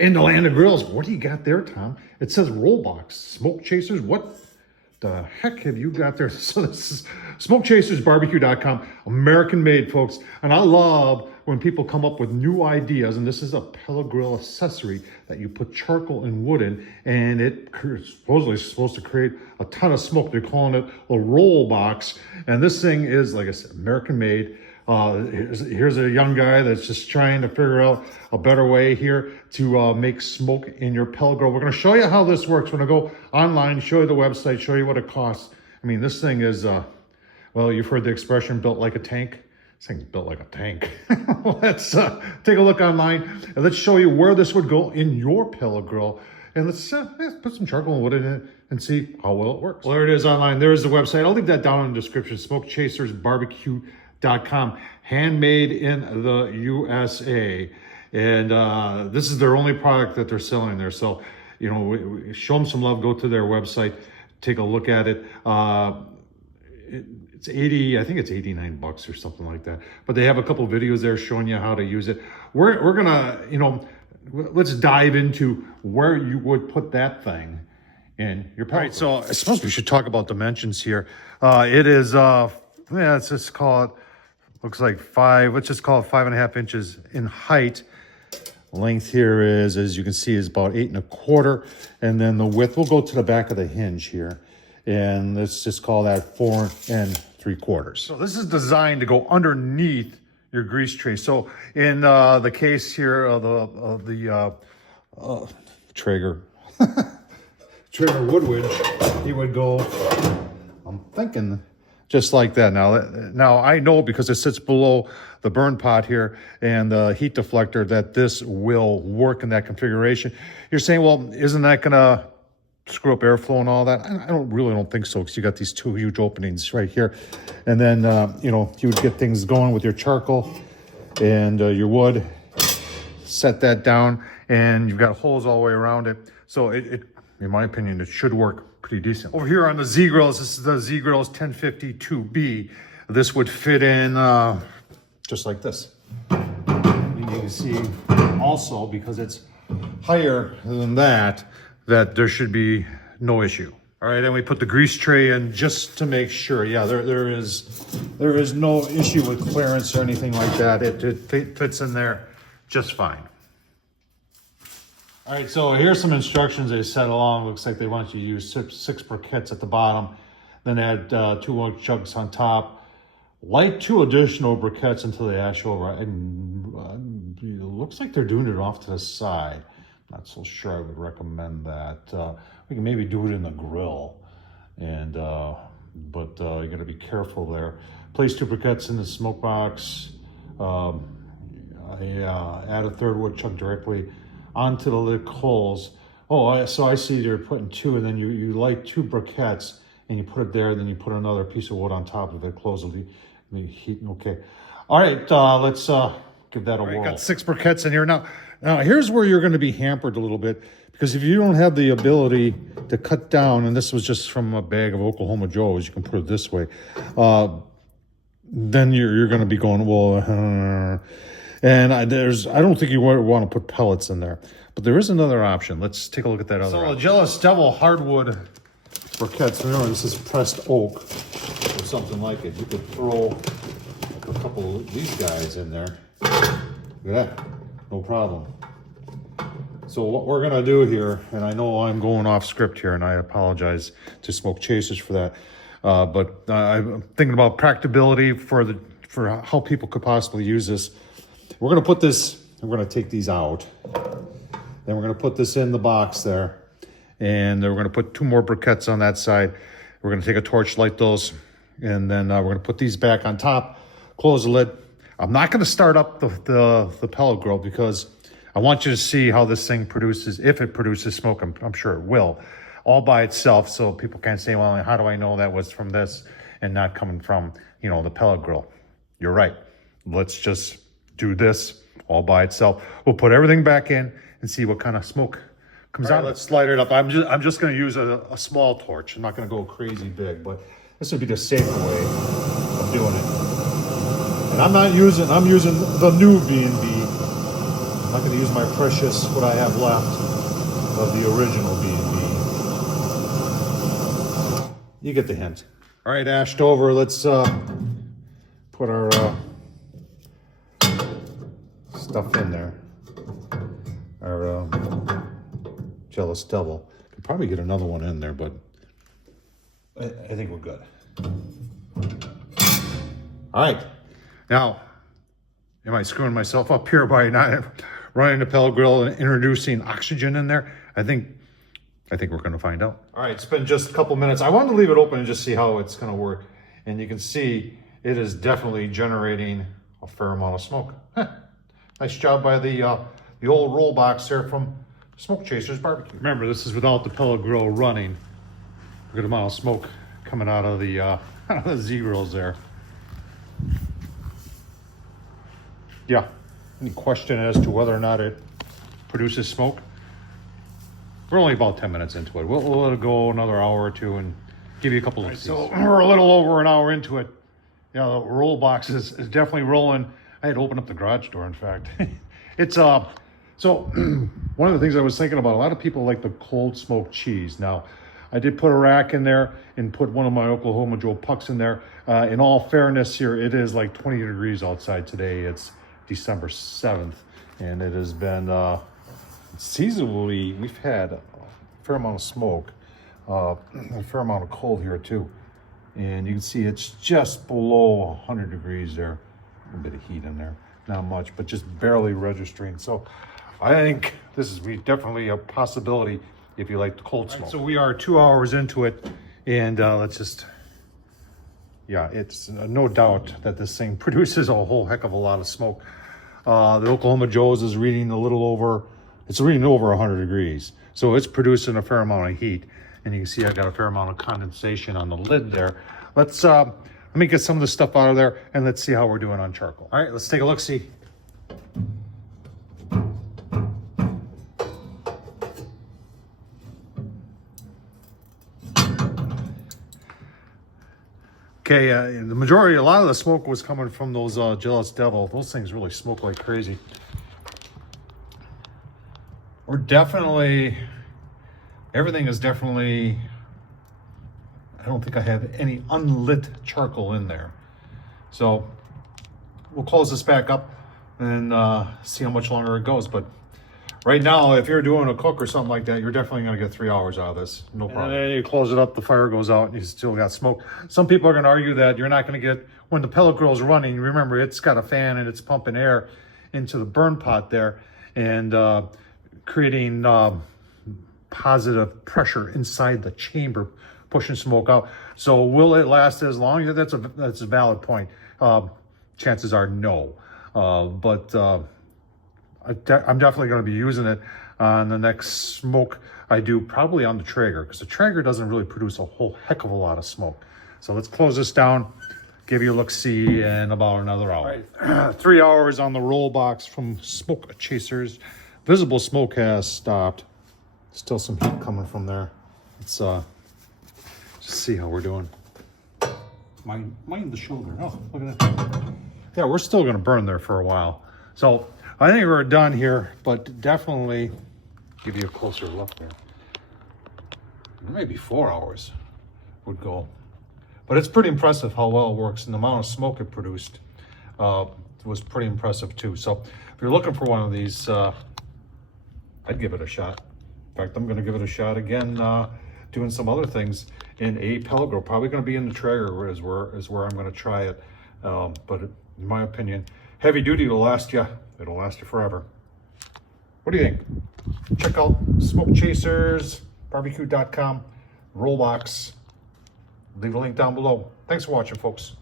in the land of grills. What do you got there, Tom? It says ROLLBOX, smoke chasers. What the heck have you got there? So this is smokechasersbarbecue.com, American made, folks. And I love when people come up with new ideas, and this is a pellet grill accessory that you put charcoal and wood in, and it supposedly is supposed to create a ton of smoke. They're calling it a ROLLBOX, and this thing is, like I said, American made. Here's a young guy that's just trying to figure out a better way here to make smoke in your pellet grill. We're going to show you how this works. We're going to go online, show you the website, show you what it costs. I mean, this thing is, well, you've heard the expression built like a tank. This thing's built like a tank. Let's take a look online and let's show you where this would go in your pellet grill. And let's put some charcoal and wood in it and see how well it works. Well, there it is online. There's the website. I'll leave that down in the description. Smokechasersbarbecue.com, handmade in the USA. And this is their only product that they're selling there. So, you know, we show them some love, go to their website, take a look at it. It's 80, I think it's 89 bucks or something like that. But they have a couple videos there showing you how to use it. We're gonna, you know, let's dive into where you would put that thing in your pellet. All right, so I suppose we should talk about dimensions here. It is, yeah, let's just call it, looks like let's just call it 5.5 inches in height. Length here is, as you can see, is about 8 1/4. And then the width, we'll go to the back of the hinge here. And let's just call that 4 3/4. So this is designed to go underneath your grease tray. So in the case here of the Traeger Woodwidge, he would go, I'm thinking, just like that. Now I know because it sits below the burn pot here and the heat deflector that this will work in that configuration. You're saying, well, isn't that gonna screw up airflow and all that? I don't think so, because you got these two huge openings right here. And then, you know, you would get things going with your charcoal and your wood, set that down, and you've got holes all the way around it. So it in my opinion, it should work pretty decent. Over here on the Z Grills, this is the Z Grills 1052B. This would fit in just like this. And you can see also, because it's higher than that there should be no issue. All right, and we put the grease tray in just to make sure. Yeah, there is no issue with clearance or anything like that. It fits in there just fine. All right, so here's some instructions they set along. Looks like they want you to use 6 briquettes at the bottom, then add 2 more chugs on top. Light 2 additional briquettes until the actual, and it looks like they're doing it off to the side. Not so sure I would recommend that. We can maybe do it in the grill, and but you got to be careful there. Place 2 briquettes in the smoke box. Add a 3rd wood chunk directly onto the lid coals. Oh, so I see you're putting 2, and then you light 2 briquettes, and you put it there, and then you put another piece of wood on top of it. Close the heat. Okay. All right, let's give that a whirl. Got 6 briquettes in here now. Now, here's where you're going to be hampered a little bit, because if you don't have the ability to cut down, and this was just from a bag of Oklahoma Joe's, you can put it this way, then you're going to be going, well, and I don't think you want to put pellets in there, but there is another option. Let's take a look at that other option. So, Jealous Devil hardwood briquettes. Remember, this is pressed oak or something like it. You could throw a couple of these guys in there. Look at that. No problem. So what we're gonna do here, and I know I'm going off script here, and I apologize to Smoke Chasers for that, but I'm thinking about practicability for how people could possibly use this. We're gonna take these out. Then we're gonna put this in the box there, and then we're gonna put 2 more briquettes on that side. We're gonna take a torch, light those, and then we're gonna put these back on top, close the lid. I'm not going to start up the pellet grill, because I want you to see how this thing produces, if it produces smoke. I'm sure it will, all by itself, so people can't say, well, how do I know that was from this and not coming from, you know, the pellet grill? You're right. Let's just do this all by itself. We'll put everything back in and see what kind of smoke comes out. Let's light it up. I'm just going to use a small torch. I'm not going to go crazy big, but this would be the safer way of doing it. And I'm using the new B&B I'm not going to use my precious, what I have left of the original B&B. You get the hint. All right, ashed over. Let's put our stuff in there. Our Jealous Devil. Could probably get another one in there, but I think we're good. All right. Now, am I screwing myself up here by not running the pellet grill and introducing oxygen in there? I think we're going to find out. All right, it's been just a couple minutes. I wanted to leave it open and just see how it's going to work. And you can see it is definitely generating a fair amount of smoke. Nice job by the old ROLLBOX there from Smoke Chasers Barbecue. Remember, this is without the pellet grill running. A good amount of smoke coming out of the Z-grills there. Yeah, any question as to whether or not it produces smoke? We're only about 10 minutes into it. We'll let it go another hour or two and give you a couple of So we're a little over an hour into it. Yeah, the ROLLBOX is definitely rolling. I had to open up the garage door, in fact. It's so one of the things I was thinking about, a lot of people like the cold smoked cheese. Now, I did put a rack in there and put one of my Oklahoma Joe Pucks in there. In all fairness here, it is like 20 degrees outside today. It's December 7th, and it has been seasonally, we've had a fair amount of smoke, a fair amount of cold here too. And you can see it's just below 100 degrees there. A little bit of heat in there, not much, but just barely registering. So I think this is definitely a possibility if you like the cold smoke. Right, so we are 2 hours into it, and let's just, yeah, it's no doubt that this thing produces a whole heck of a lot of smoke. The Oklahoma Joe's is reading over 100 degrees. So it's producing a fair amount of heat. And you can see I got a fair amount of condensation on the lid there. Let me get some of the stuff out of there and let's see how we're doing on charcoal. All right, let's take a look-see. Okay, the majority, a lot of the smoke was coming from those Jealous Devil. Those things really smoke like crazy. We're definitely, everything is definitely, I don't think I have any unlit charcoal in there. So we'll close this back up and see how much longer it goes. But right now, if you're doing a cook or something like that, you're definitely gonna get 3 hours out of this, no problem. And then you close it up, the fire goes out, and you still got smoke. Some people are gonna argue that you're not gonna get, when the pellet grill is running, remember it's got a fan and it's pumping air into the burn pot there and creating positive pressure inside the chamber, pushing smoke out. So will it last as long? That's a valid point. Chances are no, but I'm definitely going to be using it on the next smoke I do, probably on the Traeger, because the Traeger doesn't really produce a whole heck of a lot of smoke. So let's close this down, give you a look-see in about another hour. Right. 3 hours on the ROLLBOX from Smoke Chasers. Visible smoke has stopped. Still some heat coming from there. Let's just see how we're doing. Mind the shoulder. Oh, look at that. Yeah, we're still going to burn there for a while. So I think we're done here, but definitely give you a closer look there. Maybe 4 hours would go. But it's pretty impressive how well it works, and the amount of smoke it produced was pretty impressive too. So if you're looking for one of these, I'd give it a shot. In fact, I'm going to give it a shot again, doing some other things in a pellet grill. Probably going to be in the Traeger is where I'm going to try it. But in my opinion, heavy duty will last you. It'll last you forever. What do you think? Check out Smoke Chasers, barbecue.com, ROLLBOX. Leave a link down below. Thanks for watching, folks.